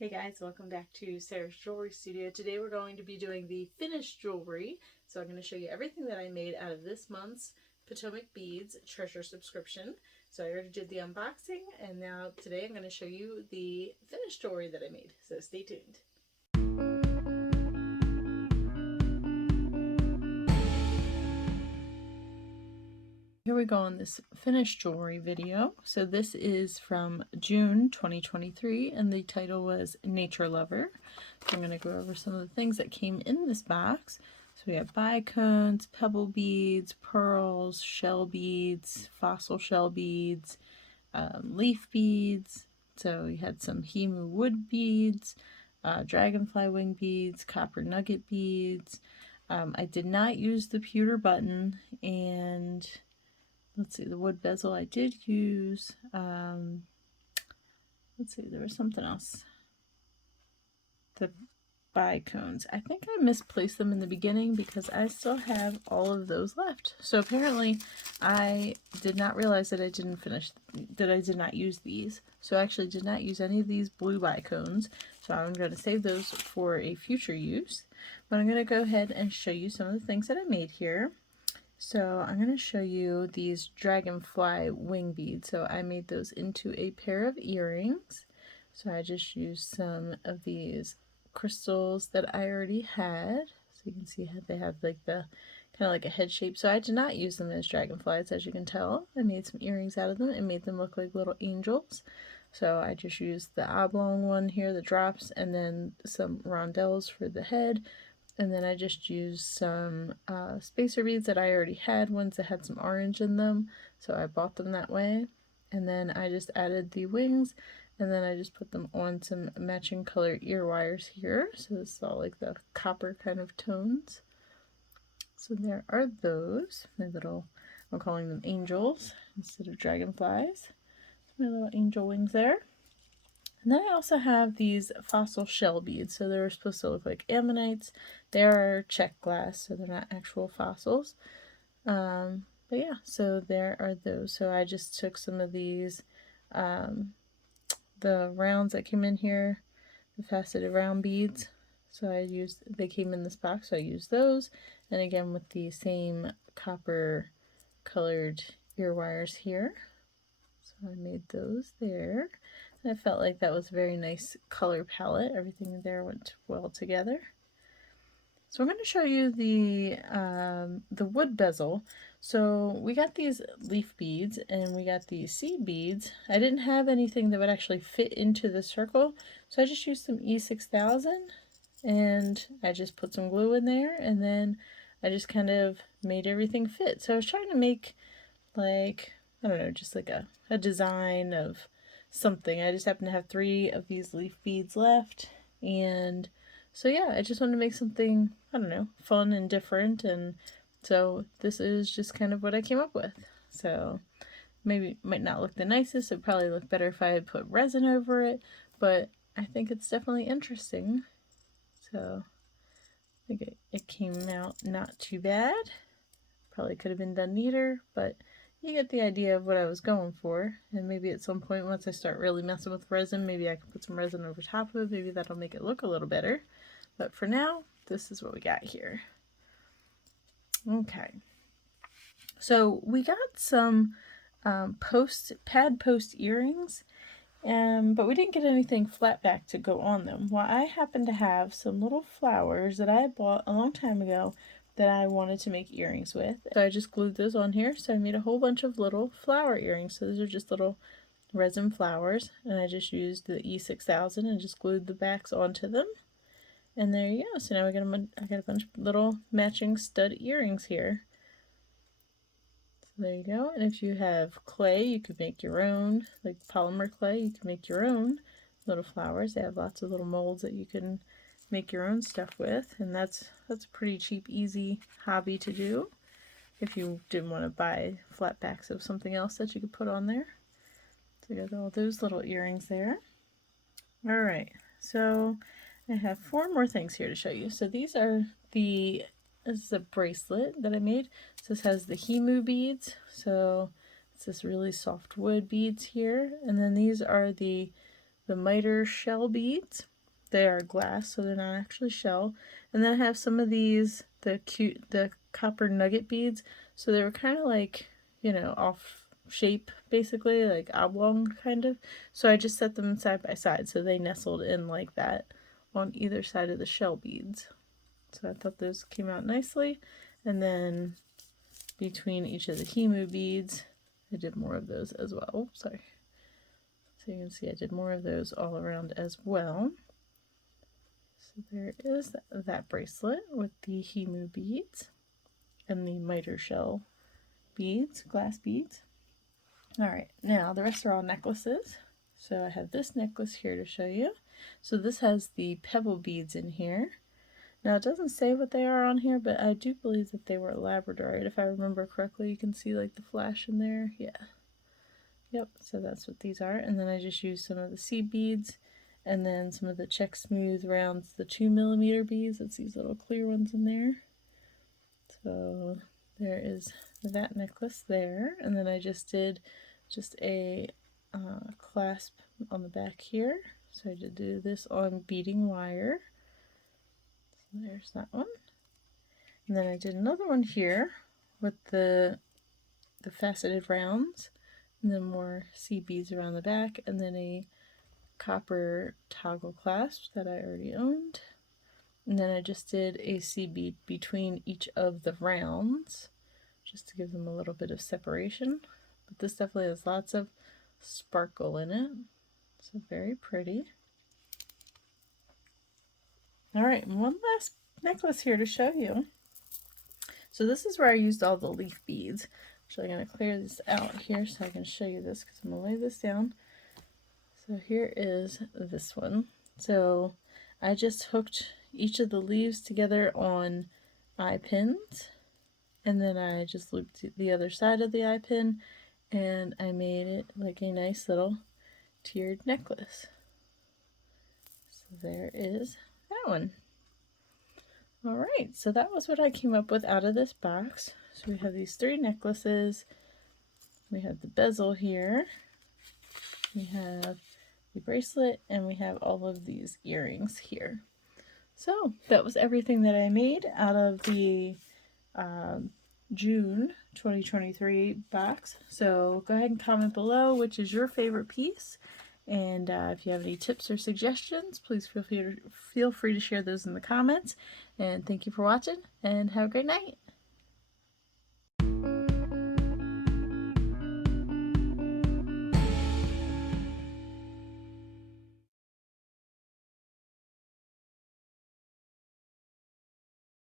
Hey guys, welcome back to Sarah's Jewelry Studio. Today we're going to be doing the finished jewelry. So I'm going to show you everything that I made out of this month's Potomac Beads Treasure subscription. So I already did the unboxing, and now today I'm going to show you the finished jewelry that I made. So stay tuned. Here we go on this finished jewelry video. So this is from June 2023 and the title was Nature Lover. So I'm going to go over some of the things that came in this box. So we have bicones, pebble beads, pearls, shell beads, fossil shell beads, leaf beads. So we had some Hemu wood beads, dragonfly wing beads, copper nugget beads. I did not use the pewter button, and let's see, the wood bezel I did use. Let's see, there was something else. The bicones. I think I misplaced them in the beginning because I still have all of those left. So apparently I did not realize that I did not use these. So I actually did not use any of these blue bicones. So I'm going to save those for a future use. But I'm going to go ahead and show you some of the things that I made here. So I'm going to show you these dragonfly wing beads. So I made those into a pair of earrings. So I just used some of these crystals that I already had. So you can see how they have like the kind of like a head shape. So I did not use them as dragonflies, as you can tell. I made some earrings out of them and made them look like little angels. So I just used the oblong one here, the drops, and then some rondelles for the head. And then I just used some spacer beads that I already had, ones that had some orange in them. So I bought them that way. And then I just added the wings, and then I just put them on some matching color ear wires here. So this is all like the copper kind of tones. So there are those, my little, I'm calling them angels instead of dragonflies. My little angel wings there. And then I also have these fossil shell beads. So they're supposed to look like ammonites. They are Czech glass, so they're not actual fossils. But yeah, so there are those. So I just took some of these, the rounds that came in here, the faceted round beads. So they came in this box, so I used those. And again, with the same copper colored ear wires here. So I made those there. I felt like that was a very nice color palette. Everything there went well together. So I'm going to show you the wood bezel. So we got these leaf beads and we got these seed beads. I didn't have anything that would actually fit into the circle, so I just used some E6000 and I just put some glue in there, and then I just kind of made everything fit. So I was trying to make like, I don't know, just like a design of something. I just happen to have 3 of these leaf beads left, and so yeah, I just wanted to make something, I don't know, fun and different, and so this is just kind of what I came up with. So maybe it might not look the nicest, it would probably look better if I had put resin over it, but I think it's definitely interesting. So I think it came out not too bad. Probably could have been done neater, but you get the idea of what I was going for. And maybe at some point, once I start really messing with resin, maybe I can put some resin over top of it. Maybe that'll make it look a little better. But for now, this is what we got here. Okay. So we got some pad post earrings, but we didn't get anything flat back to go on them. Well, I happen to have some little flowers that I bought a long time ago that I wanted to make earrings with. So I just glued those on here. So I made a whole bunch of little flower earrings. So those are just little resin flowers, and I just used the E6000 and just glued the backs onto them. And there you go. So now I got a bunch of little matching stud earrings here. So there you go. And if you have clay, you could make your own, like polymer clay, you can make your own little flowers. They have lots of little molds that you can make your own stuff with, and that's a pretty cheap, easy hobby to do if you didn't want to buy flat backs of something else that you could put on there. So you got all those little earrings there. All right, so I have 4 more things here to show you. So these are this is a bracelet that I made. So this has the Hemu beads. So it's this really soft wood beads here, and then these are the the miter shell beads. They are glass, so they're not actually shell. And then I have some of these, the copper nugget beads. So they were kind of like, you know, off shape, basically, like oblong kind of. So I just set them side by side, so they nestled in like that on either side of the shell beads. So I thought those came out nicely. And then between each of the Himu beads, I did more of those as well. Oh, sorry. So you can see I did more of those all around as well. So there is that bracelet with the Himu beads and the miter shell beads, glass beads. Alright, now the rest are all necklaces. So I have this necklace here to show you. So this has the pebble beads in here. Now it doesn't say what they are on here, but I do believe that they were labradorite. If I remember correctly, you can see like the flash in there. Yeah. Yep, so that's what these are. And then I just used some of the seed beads and then some of the Czech Smooth Rounds, the 2mm beads. It's these little clear ones in there. So there is that necklace there. And then I just did just a clasp on the back here. So I did do this on beading wire. So there's that one. And then I did another one here with the faceted rounds, and then more seed beads around the back, and then a copper toggle clasp that I already owned. And then I just did a seed bead between each of the rounds, just to give them a little bit of separation. But this definitely has lots of sparkle in it, so very pretty. Alright, and one last necklace here to show you. So this is where I used all the leaf beads. Actually, I'm going to clear this out here so I can show you this, because I'm going to lay this down. So here is this one. So I just hooked each of the leaves together on eye pins, and then I just looped the other side of the eye pin, and I made it like a nice little tiered necklace. So there is that one. Alright, so that was what I came up with out of this box. So we have these 3 necklaces, we have the bezel here, we have the bracelet, and we have all of these earrings here. So that was everything that I made out of the June 2023 box. So go ahead and comment below which is your favorite piece. And if you have any tips or suggestions, please feel free to share those in the comments. And thank you for watching, and have a great night.